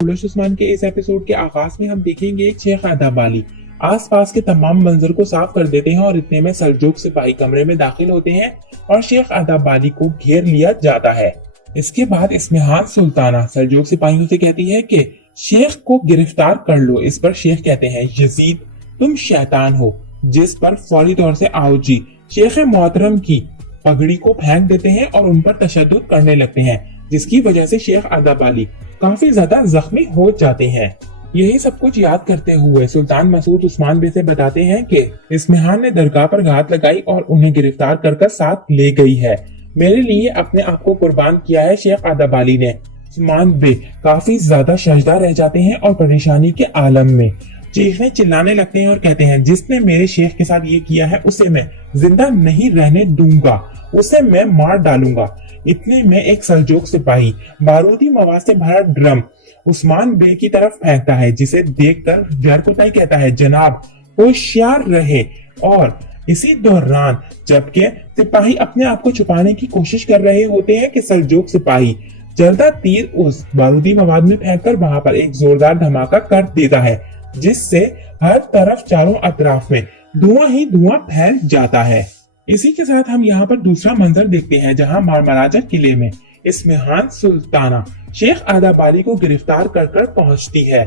बुलश उस्मान के इस एपिसोड के आगाज में हम देखेंगे एक शेख आदाब अली आसपास के तमाम मंजर को साफ कर देते हैं और इतने में सल्जूक सिपाही कमरे में दाखिल होते हैं और शेख आदाब अली को घेर लिया जाता है। इसके बाद इस्मिहान सुल्ताना सल्जूक सिपाहियों से कहती है कि शेख को गिरफ्तार कर लो। इस पर शेख कहते हैं यजीद तुम शैतान हो, जिस पर फौरी तौर से आउजी शेख मोहतरम की पगड़ी को फेंक देते हैं और उन पर तशद्दुद करने लगते हैं, जिसकी वजह से शेख आदाब अली काफी ज्यादा जख्मी हो जाते हैं। यही सब कुछ याद करते हुए सुल्तान मसूद उस्मान बे से बताते हैं कि इस्मिहान ने दरगाह पर घात लगाई और उन्हें गिरफ्तार कर साथ ले गई है। मेरे लिए अपने आप को कुर्बान किया है शेख आदाब अली ने। उस्मान बे काफी ज्यादा शर्मदा रह जाते हैं और परेशानी के आलम में चीखने चिल्लाने लगते हैं और कहते हैं जिसने मेरे शेख के साथ ये किया है उसे मैं जिंदा नहीं रहने दूंगा, उसे मैं मार डालूंगा। इतने में एक सल्जूक सिपाही बारूदी मवाद से भरा ड्रम उस्मान बे की तरफ फेंकता है, जिसे देखकर जरकोताई कहता है जनाब होशियार रहे। और इसी दौरान जबकि सिपाही अपने आप को छुपाने की कोशिश कर रहे होते हैं कि सल्जूक सिपाही जलता तीर उस बारूदी मवाद में फेंककर वहां पर एक जोरदार धमाका कर देता है, जिससे हर तरफ चारों अतराफ में धुआं ही धुआं फैल जाता है। इसी के साथ हम यहाँ पर दूसरा मंजर देखते हैं जहाँ मारमराजा किले में इस्मिहान सुल्ताना शेख आदाब अली को गिरफ्तार कर पहुंचती है।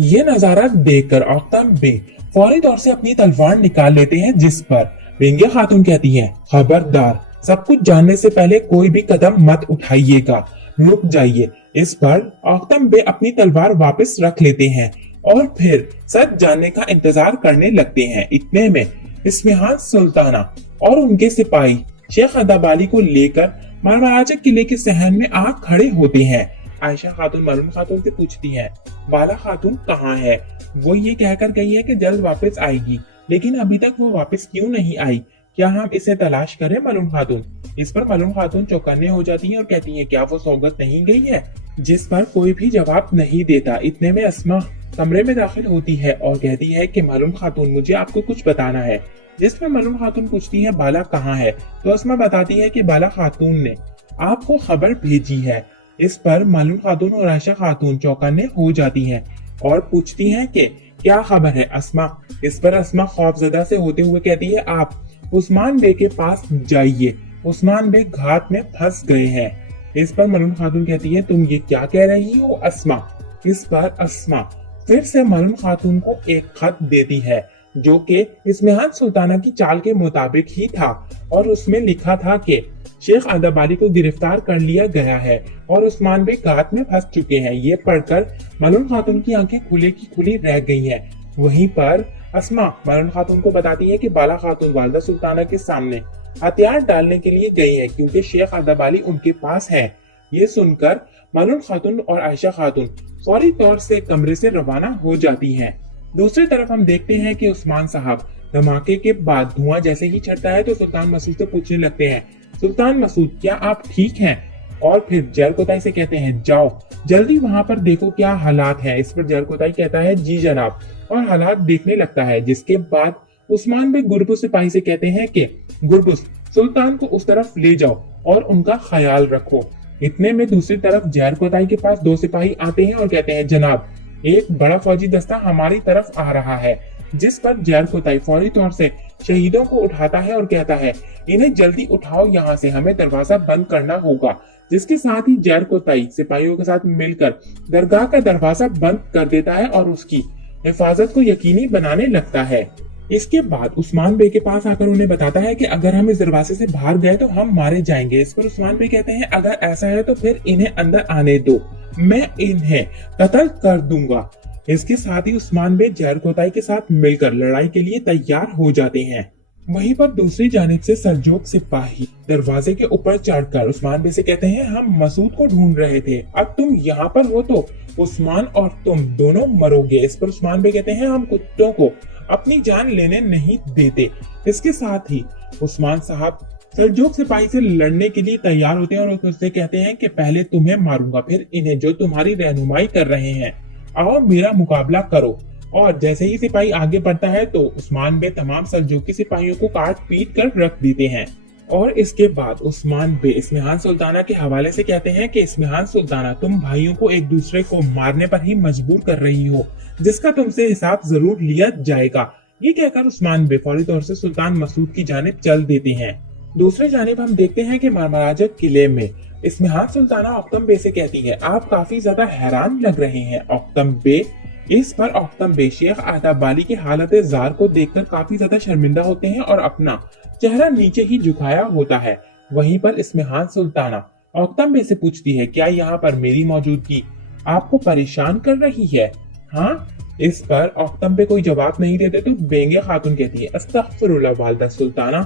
ये नजारा देखकर औकतम बे फौरी तौर से अपनी तलवार निकाल लेते हैं, जिस पर बेंगे खातून कहती हैं खबरदार, सब कुछ जानने से पहले कोई भी कदम मत उठाइएगा, रुक जाइए। इस पर औकतम बे अपनी तलवार वापस रख लेते हैं और फिर सच जानने का इंतजार करने लगते हैं। इतने में इस्मिहान सुल्ताना और उनके सिपाही शेख आदाब अली को लेकर मारमराजा किले के सहन में आ खड़े होते हैं। आयशा खातून मरून खातून से पूछती हैं बाला खातून कहाँ है? वो ये कहकर गई है कि जल्द वापस आएगी, लेकिन अभी तक वो वापस क्यों नहीं आई? क्या हम इसे तलाश करें मरून खातून? इस पर मरून खातून चौकन्ने हो जाती हैं और कहती हैं क्या वो सौगत नहीं गई है? जिस पर कोई भी जवाब नहीं देता। इतने में अस्मा कमरे में दाखिल होती है और कहती है कि मालूम खातून मुझे आपको कुछ बताना है। जिस पर मालूम खातून पूछती है बाला कहाँ है? तो अस्मा बताती है कि बाला खातून ने आपको खबर भेजी है। इस पर मालूम खातून और आयशा खातून चौकन्ने हो जाती हैं और पूछती हैं कि क्या खबर है अस्मा? इस पर अस्मा खौफजदा से होते हुए कहती है आप उस्मान बे के पास जाइए, उस्मान बे घात में फंस गए हैं। इस पर मालूम खातून कहती है तुम ये क्या कह रही हो अस्मा? इस पर अस्मा फिर से मालूम खातून को एक खत देती है जो कि इस्मिहान सुल्ताना की चाल के मुताबिक ही था और उसमें लिखा था कि शेख आदाब अली को गिरफ्तार कर लिया गया है और उस्मान बे घात में फंस चुके हैं। ये पढ़कर मालूम खातून की आंखें खुले की खुली रह गई हैं। वहीं पर अस्मा मालूम खातून को बताती है कि बाला खातून वालदा सुल्ताना के सामने हथियार डालने के लिए गई है क्योंकि शेख आदाब अली उनके पास है। ये सुनकर मालूम खातून और आयशा खातून फौरी तौर से कमरे से रवाना हो जाती हैं। दूसरी तरफ हम देखते हैं कि उस्मान साहब धमाके के बाद धुआं जैसे ही चढ़ता है तो सुल्तान मसूद से पूछने लगते हैं सुल्तान मसूद क्या आप ठीक हैं? और फिर जरकोताई से कहते हैं जाओ जल्दी वहां पर देखो क्या हालात है। इस पर जरकोताई कहता है जी जनाब और हालात देखने लगता है। जिसके बाद उस्मान बे गुरबुस सिपाही से कहते हैं कि गुरबुस सुल्तान को उस तरफ ले जाओ और उनका ख्याल रखो। इतने में दूसरी तरफ जरकोताई के पास दो सिपाही आते हैं और कहते हैं जनाब एक बड़ा फौजी दस्ता हमारी तरफ आ रहा है। जिस पर जरकोताई फौरी तौर से शहीदों को उठाता है और कहता है इन्हें जल्दी उठाओ, यहाँ से हमें दरवाजा बंद करना होगा। जिसके साथ ही जरकोताई सिपाहियों के साथ मिलकर दरगाह का दरवाजा बंद कर देता है और उसकी हिफाजत को यकीनी बनाने लगता है। इसके बाद उस्मान बे के पास आकर उन्हें बताता है कि अगर हम इस दरवाजे से बाहर गए तो हम मारे जाएंगे। इस पर उस्मान बे कहते हैं अगर ऐसा है तो फिर इन्हें अंदर आने दो, मैं इन्हें कत्ल कर दूंगा। इसके साथ ही उस्मान बे जरकोताई के साथ मिलकर लड़ाई के लिए तैयार हो जाते हैं। वहीं पर दूसरी जानिब से सल्जूक सिपाही दरवाजे के ऊपर चढ़कर उस्मान बे से कहते हैं हम मसूद को ढूंढ रहे थे, अब तुम यहाँ पर हो तो उस्मान और तुम दोनों मरोगे। इस पर उस्मान बे कहते हैं हम कुत्तों को अपनी जान लेने नहीं देते। इसके साथ ही उस्मान साहब सल्जूक सिपाही से लड़ने के लिए तैयार होते हैं और उससे कहते हैं कि पहले तुम्हें मारूंगा फिर इन्हें जो तुम्हारी रहनुमाई कर रहे हैं, आओ मेरा मुकाबला करो। और जैसे ही सिपाही आगे बढ़ता है तो उस्मान बे तमाम सल्जूकी सिपाहियों को काट पीट कर रख देते हैं। اور اس کے بعد عثمان بے اسمہان سلطانہ کے حوالے سے کہتے ہیں کہ اسمہان سلطانہ تم بھائیوں کو ایک دوسرے کو مارنے پر ہی مجبور کر رہی ہو، جس کا تم سے حساب ضرور لیا جائے گا۔ یہ کہہ کر عثمان بے فوری طور سے سلطان مسعود کی جانب چل دیتے ہیں۔ دوسری جانب ہم دیکھتے ہیں کہ مارمراجہ قلعے میں اسمہان سلطانہ اوقتم بے سے کہتی ہے آپ کافی زیادہ حیران لگ رہے ہیں اوقتم بے۔ اس پر اوقتم بے شیخ ادابالی کی حالت زار کو دیکھ کر کافی زیادہ شرمندہ ہوتے ہیں اور اپنا چہرہ نیچے ہی جھکایا ہوتا ہے۔ وہیں پر اسمہان سلطانہ اوقتم بے سے پوچھتی ہے کیا یہاں پر میری موجودگی آپ کو پریشان کر رہی ہے؟ ہاں؟ اس پر اوقتم بے کوئی جواب نہیں دیتے تو بینگے خاتون کہتی ہے استغفر اللہ والدہ سلطانہ،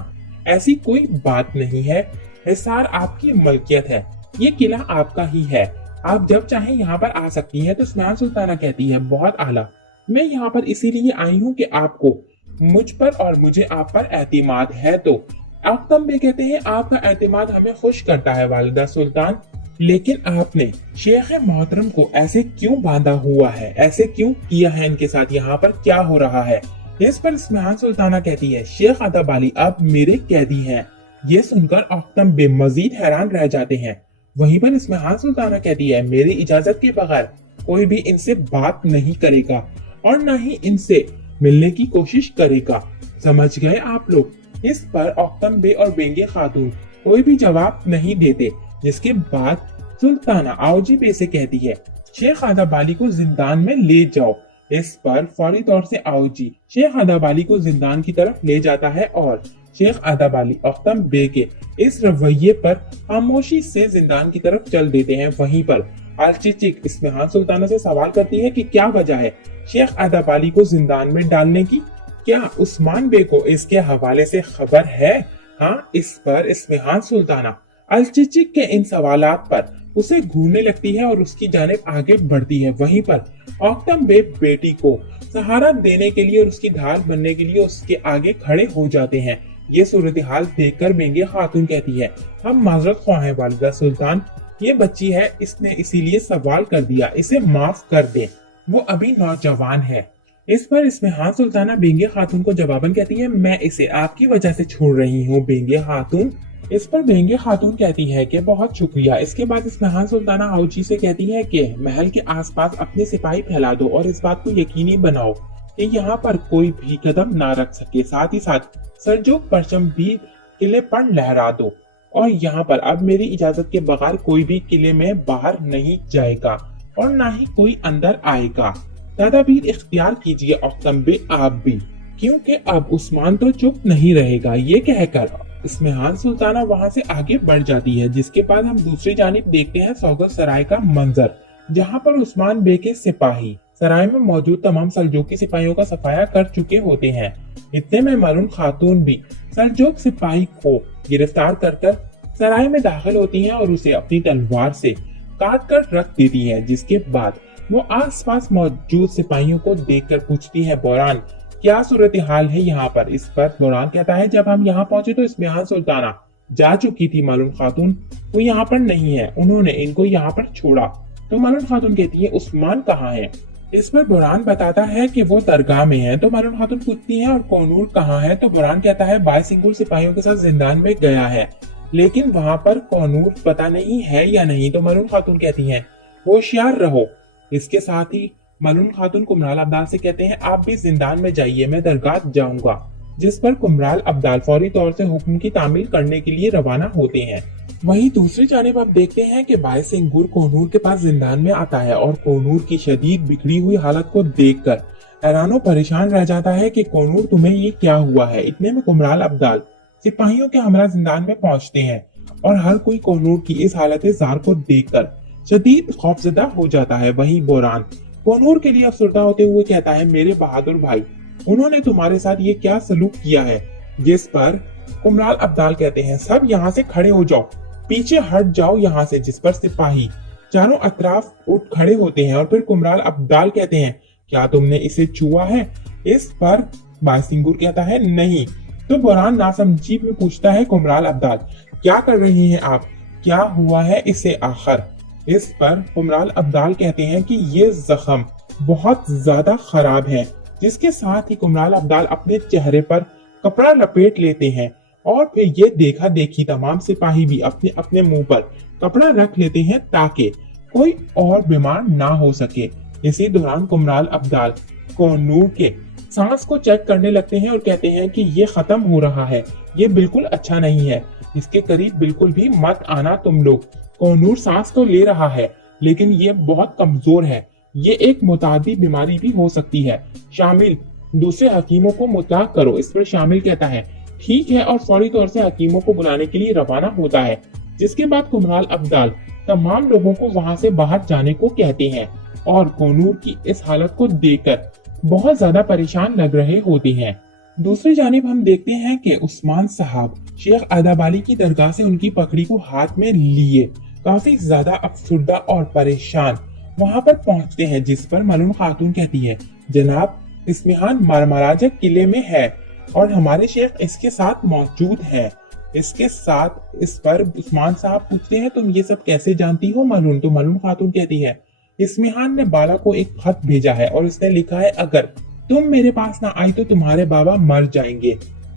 ایسی کوئی بات نہیں ہے، حصار آپ کی ملکیت ہے، یہ قلعہ آپ کا ہی ہے، آپ جب چاہیں یہاں پر آ سکتی ہیں۔ تو اسمہان سلطانہ کہتی ہے بہت اعلیٰ، میں یہاں پر اسی لیے آئی ہوں کہ آپ کو مجھ پر اور مجھے آپ پر اعتماد ہے۔ تو اوقتم بے کہتے ہیں آپ کا اعتماد ہمیں خوش کرتا ہے والدہ سلطان، لیکن آپ نے شیخ محترم کو ایسے کیوں باندھا ہوا ہے، ایسے کیوں کیا ہے ان کے ساتھ، یہاں پر کیا ہو رہا ہے؟ اس پر اسمہان سلطانہ کہتی ہے شیخ ادابالی اب میرے قیدی ہیں۔ یہ سن کر اوقتم بے مزید حیران رہ جاتے ہیں۔ وہیں پر اسمہان سلطانہ کہتی ہے میری اجازت کے بغیر کوئی بھی ان سے بات نہیں کرے گا اور نہ ہی ان سے ملنے کی کوشش کرے گا، سمجھ گئے آپ لوگ؟ اس پر اوقتم بے اور بینگے خاتون کوئی بھی جواب نہیں دیتے، جس کے بعد سلطانہ آوجی بے سے کہتی ہے شیخ ادابالی کو زندان میں لے جاؤ۔ اس پر فوری طور سے آوجی شیخ ادابالی کو زندان کی طرف لے جاتا ہے اور شیخ ادابالی اوقتم بے کے اس رویے پر خاموشی سے زندان کی طرف چل دیتے ہیں۔ وہیں پر الچچک اسمہان سلطانہ سے سوال کرتی ہے کہ کیا وجہ ہے شیخ ادابالی کو زندان میں ڈالنے کی، کیا عثمان بے کو اس کے حوالے سے خبر ہے؟ ہاں؟ اس پر اسمہان سلطانہ الچچک کے ان سوالات پر اسے گھورنے لگتی ہے اور اس کی جانب آگے بڑھتی ہے۔ وہیں پر اوقتم بے بیٹی کو سہارا دینے کے لیے اور اس کی ڈھال بننے کے لیے اس کے آگے کھڑے ہو جاتے ہیں۔ یہ صورتحال دیکھ کر بینگے خاتون کہتی ہے ہم معذرت خواہ ہیں والدہ سلطان، یہ بچی ہے، اس نے اسی لیے سوال کر دیا، اسے معاف کر دیں، وہ ابھی نوجوان ہے۔ اس پر اسمہان سلطانہ بینگے خاتون کو جواباً کہتی ہے میں اسے آپ کی وجہ سے چھوڑ رہی ہوں بینگے خاتون۔ اس پر بینگے خاتون کہتی ہے کہ بہت شکریہ۔ اس کے بعد اسمہان سلطانہ آوجی سے کہتی ہے کہ محل کے آس پاس اپنے سپاہی پھیلا دو اور اس بات کو یقینی بناؤ کہ یہاں پر کوئی بھی قدم نہ رکھ سکے، ساتھ ہی ساتھ سرجوگ پرچم بھی قلعے پر لہرا دو اور یہاں پر اب میری اجازت کے بغیر کوئی بھی قلعے میں باہر نہیں جائے گا اور نہ ہی کوئی اندر آئے گا۔ تدابیر اختیار کیجیے اوقتم بے آپ بھی، کیونکہ اب عثمان تو چپ نہیں رہے گا۔ یہ کہہ کر اسمہان سلطانہ وہاں سے آگے بڑھ جاتی ہے، جس کے بعد ہم دوسری جانب دیکھتے ہیں سوگل سرائے کا منظر، جہاں پر عثمان بے کے سپاہی سرائے میں موجود تمام سلجوقی سپاہیوں کا صفایا کر چکے ہوتے ہیں۔ اتنے میں مارون خاتون بھی سلجوق سپاہی کو گرفتار کر سرائے میں داخل ہوتی ہیں اور اسے اپنی تلوار سے کاٹ کر رکھ دیتی ہیں، جس کے بعد وہ آس پاس موجود سپاہیوں کو دیکھ کر پوچھتی ہے بوران کیا صورتحال ہے یہاں پر؟ اس پر بوران کہتا ہے جب ہم یہاں پہنچے تو اسمہان سلطانہ جا چکی تھی، مارون خاتون وہ یہاں پر نہیں ہے، انہوں نے ان کو یہاں پر چھوڑا۔ تو مارون خاتون کہتی ہے عثمان کہاں ہے؟ اس پر بوران بتاتا ہے کہ وہ درگاہ میں ہے۔ تو مارون خاتون پوچھتی ہے اور کونور کہاں ہے؟ تو بوران کہتا ہے بائے سنگور سپاہیوں کے ساتھ زندان میں گیا ہے، لیکن وہاں پر کونور پتہ نہیں ہے یا نہیں۔ تو مارون خاتون کہتی ہیں ہوشیار رہو۔ اس کے ساتھ ہی مارون خاتون کمرال ابدال سے کہتے ہیں آپ بھی زندان میں جائیے، میں درگاہ جاؤں گا، جس پر کمرال ابدال فوری طور سے حکم کی تعمیل کرنے کے لیے روانہ ہوتے ہیں۔ وہیں دوسری جانب آپ دیکھتے ہیں کہ بائے سنگور کونور کے پاس زندان میں آتا ہے اور کونور کی شدید بگڑی ہوئی حالت کو دیکھ کر حیران و پریشان رہ جاتا ہے کہ کونور تمہیں یہ کیا ہوا ہے۔ اتنے میں کمرال ابدال سپاہیوں کے ہمراہ زندان میں پہنچتے ہیں اور ہر کوئی کونور کی اس حالت زار کو دیکھ کر شدید خوفزدہ ہو جاتا ہے۔ وہیں بوران کونور کے لیے افسردہ ہوتے ہوئے کہتا ہے میرے بہادر بھائی، انہوں نے تمہارے ساتھ یہ کیا سلوک کیا ہے؟ جس پر کمرال ابدال کہتے ہیں سب یہاں سے کھڑے ہو جاؤ، پیچھے ہٹ جاؤ یہاں سے۔ جس پر سپاہی چاروں اطراف اٹھ کھڑے ہوتے ہیں اور پھر کمرال ابدال کہتے ہیں کیا تم نے اسے چھوا ہے؟ اس پر بائے سنگور کہتا ہے نہیں۔ تو بوران ناسمجھی میں پوچھتا ہے کمرال ابدال کیا کر رہے ہیں آپ، کیا ہوا ہے اسے آخر؟ اس پر کمرال ابدال کہتے ہیں کہ یہ زخم بہت زیادہ خراب ہے، جس کے ساتھ ہی کمرال ابدال اپنے چہرے پر کپڑا لپیٹ لیتے ہیں और फिर ये देखा देखी तमाम सिपाही भी अपने अपने मुंह पर कपड़ा रख लेते हैं ताकि कोई और बीमार ना हो सके। इसी दौरान कुमराल अब्दाल कोहनूर के सांस को चेक करने लगते हैं और कहते हैं कि ये खत्म हो रहा है, ये बिल्कुल अच्छा नहीं है, इसके करीब बिल्कुल भी मत आना तुम लोग। कोहनूर सांस तो ले रहा है लेकिन ये बहुत कमजोर है, ये एक मुतादी बीमारी भी हो सकती है। शामिल दूसरे हकीमों को मुतला करो। इस पर शामिल कहता है ठीक है और फौरी तौर से हकीमों को बुलाने के लिए रवाना होता है। जिसके बाद कुमराल अब्दाल तमाम लोगों को वहां से बाहर जाने को कहते हैं और कोहनूर की इस हालत को देखकर बहुत ज्यादा परेशान लग रहे होते हैं। दूसरी जानिब हम देखते हैं कि उस्मान साहब शेख अदब अली की दरगाह से उनकी पकड़ी को हाथ में लिए काफी ज्यादा अफसुर्दा और परेशान वहां पर पहुंचते हैं, जिस पर मलून खातून कहती है जनाब इस्मिहान मरमराजक किले में है और हमारे शेख इसके साथ मौजूद हैं। इसके साथ इस पर उस्मान साहब पूछते हैं तुम ये सब कैसे जानती हो मलून? तो मलून खातून कहती है इस्मिहान ने बाला को एक खत भेजा है और उसने लिखा है अगर तुम मेरे पास ना आई तो तुम्हारे बाबा मर जाएंगे,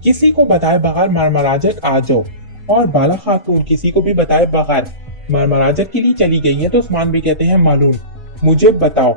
किसी को बताए बगैर मरमराजक आ जाओ। और बाला खातून किसी को भी बताए बगैर मरमराजक के लिए चली गई है। तो उस्मान भी कहते हैं मालूम मुझे बताओ